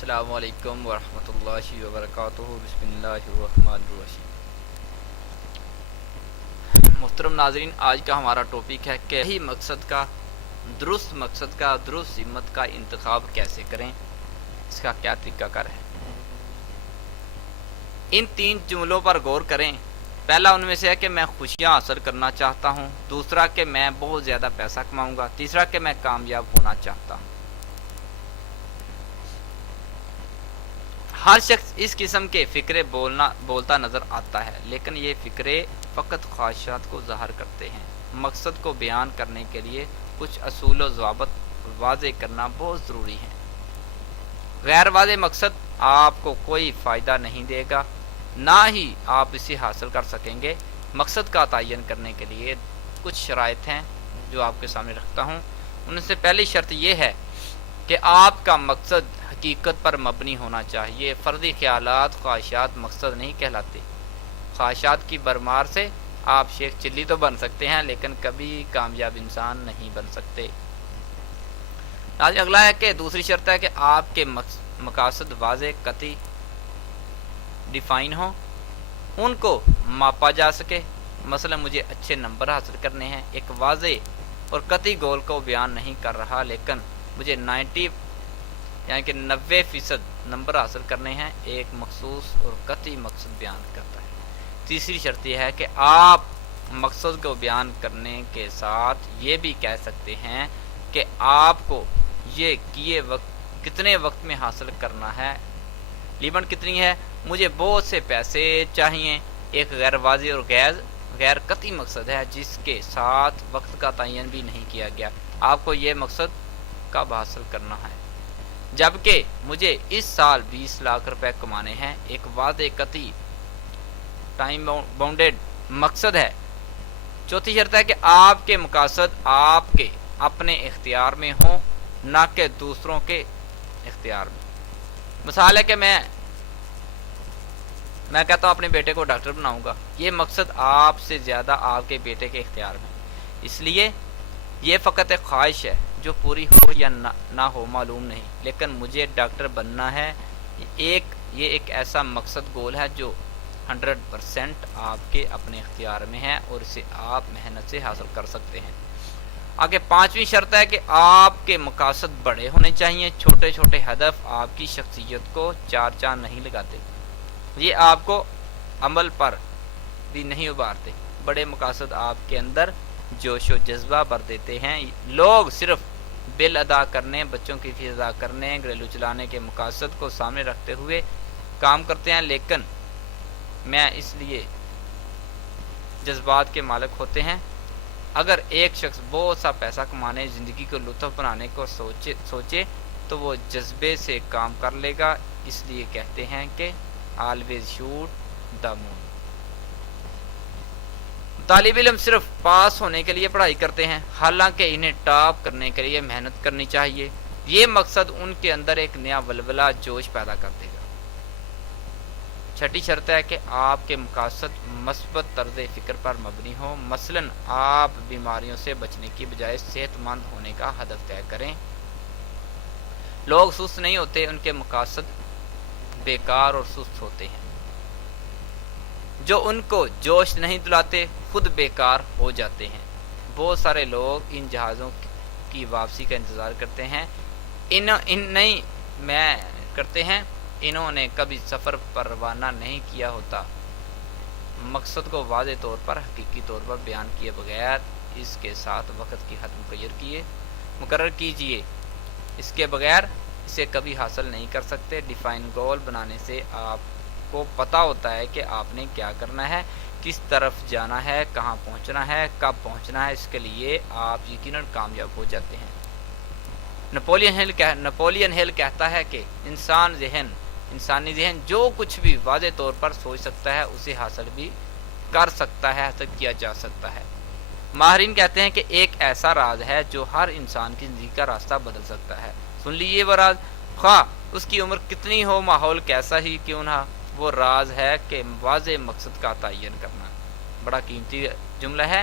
السلام علیکم ورحمۃ اللہ وبرکاتہ بسم اللہ الرحمن الرحیم۔ محترم ناظرین، آج کا ہمارا ٹاپک ہے کہ صحیح مقصد کا درست ہمت کا انتخاب کیسے کریں، اس کا کیا طریقہ کار ہے۔ ان 3 جملوں پر غور کریں۔ پہلا ان میں سے ہے کہ میں خوشیاں حاصل کرنا چاہتا ہوں، دوسرا کہ میں بہت زیادہ پیسہ کماؤں گا، تیسرا کہ میں کامیاب ہونا چاہتا ہوں۔ ہر شخص اس قسم کے فکرے بولتا نظر آتا ہے، لیکن یہ فکرے فقط خواہشات کو ظاہر کرتے ہیں۔ مقصد کو بیان کرنے کے لیے کچھ اصول و ضوابط واضح کرنا بہت ضروری ہے۔ غیر واضح مقصد آپ کو کوئی فائدہ نہیں دے گا، نہ ہی آپ اسے حاصل کر سکیں گے۔ مقصد کا تعین کرنے کے لیے کچھ شرائط ہیں جو آپ کے سامنے رکھتا ہوں۔ ان سے پہلی شرط یہ ہے کہ آپ کا مقصد حقیقت پر مبنی ہونا چاہیے۔ فردی خیالات، خواہشات مقصد نہیں کہلاتے۔ خواہشات کی بھرمار سے آپ شیخ چلی تو بن سکتے ہیں، لیکن کبھی کامیاب انسان نہیں بن سکتے۔ اگلا ہے کہ دوسری شرط ہے کہ آپ کے مقاصد واضح، قطعی، ڈیفائن ہوں، ان کو ماپا جا سکے۔ مثلا مجھے اچھے نمبر حاصل کرنے ہیں، ایک واضح اور قطعی گول کو بیان نہیں کر رہا، لیکن مجھے 90% نمبر حاصل کرنے ہیں، ایک مخصوص اور قطعی مقصد بیان کرتا ہے۔ تیسری شرط یہ ہے کہ آپ مقصد کو بیان کرنے کے ساتھ یہ بھی کہہ سکتے ہیں کہ آپ کو یہ کتنے وقت میں حاصل کرنا ہے۔ لیمٹ کتنی ہے؟ مجھے بہت سے پیسے چاہیے، ایک غیر واضح اور غیر قطعی مقصد ہے جس کے ساتھ وقت کا تعین بھی نہیں کیا گیا۔ آپ کو یہ مقصد کب حاصل کرنا ہے؟ جبکہ مجھے اس سال 20 لاکھ روپے کمانے ہیں، ایک واضح، قطعی، ٹائم باؤنڈیڈ مقصد ہے۔ چوتھی شرط ہے کہ آپ کے مقاصد آپ کے اپنے اختیار میں ہوں، نہ کہ دوسروں کے اختیار میں۔ مثال ہے کہ میں کہتا ہوں اپنے بیٹے کو ڈاکٹر بناؤں گا، یہ مقصد آپ سے زیادہ آپ کے بیٹے کے اختیار میں، اس لیے یہ فقط ایک خواہش ہے جو پوری ہو یا نہ ہو معلوم نہیں، لیکن مجھے ڈاکٹر بننا ہے۔ یہ ایک ایسا مقصد گول ہے جو 100% آپ کے اپنے اختیار میں ہے اور اسے آپ محنت سے حاصل کر سکتے ہیں۔ آگے 5ویں شرط ہے کہ آپ کے مقاصد بڑے ہونے چاہیے۔ چھوٹے چھوٹے ہدف آپ کی شخصیت کو چار چاند نہیں لگاتے، یہ آپ کو عمل پر بھی نہیں ابھارتے۔ بڑے مقاصد آپ کے اندر جوش و جذبہ بھر دیتے ہیں۔ لوگ صرف بل ادا کرنے، بچوں کی فیس ادا کرنے، گھریلو چلانے کے مقاصد کو سامنے رکھتے ہوئے کام کرتے ہیں، لیکن میں اس لیے جذبات کے مالک ہوتے ہیں۔ اگر ایک شخص بہت سا پیسہ کمانے، زندگی کو لطف بنانے کو سوچے تو وہ جذبے سے کام کر لے گا۔ اس لیے کہتے ہیں کہ always shoot the moon۔ طالب علم صرف پاس ہونے کے لیے پڑھائی کرتے ہیں، حالانکہ انہیں ٹاپ کرنے کے لیے محنت کرنی چاہیے۔ یہ مقصد ان کے اندر ایک نیا ولولہ، جوش پیدا کر دے گا۔ چھٹی شرط ہے کہ آپ کے مقاصد مثبت طرز فکر پر مبنی ہوں۔ مثلا آپ بیماریوں سے بچنے کی بجائے صحت مند ہونے کا ہدف طے کریں۔ لوگ سست نہیں ہوتے، ان کے مقاصد بیکار اور سست ہوتے ہیں۔ جو ان کو جوش نہیں دلاتے خود بیکار ہو جاتے ہیں۔ بہت سارے لوگ ان جہازوں کی واپسی کا انتظار کرتے ہیں، انہوں نے کبھی سفر پر روانہ نہیں کیا ہوتا۔ مقصد کو واضح طور پر، حقیقی طور پر بیان کیے بغیر اس کے ساتھ وقت کی حد مقرر کیجیے، اس کے بغیر اسے کبھی حاصل نہیں کر سکتے۔ ڈیفائن گول بنانے سے آپ کو پتہ ہوتا ہے کہ آپ نے کیا کرنا ہے، کس طرف جانا ہے، کہاں پہنچنا ہے، کب پہنچنا ہے۔ اس کے لیے آپ یقیناً کامیاب ہو جاتے ہیں۔ نپولین ہل کہتا ہے کہ انسانی ذہن جو کچھ بھی واضح طور پر سوچ سکتا ہے اسے حاصل بھی کر سکتا ہے، حاصل کیا جا سکتا ہے۔ ماہرین کہتے ہیں کہ ایک ایسا راز ہے جو ہر انسان کی زندگی کا راستہ بدل سکتا ہے۔ سن لیجیے وہ راز، خواہ اس کی عمر کتنی ہو، ماحول کیسا ہی کیوں نہ، وہ راز ہے کہ واضح مقصد کا تعین کرنا۔ بڑا قیمتی جملہ ہے۔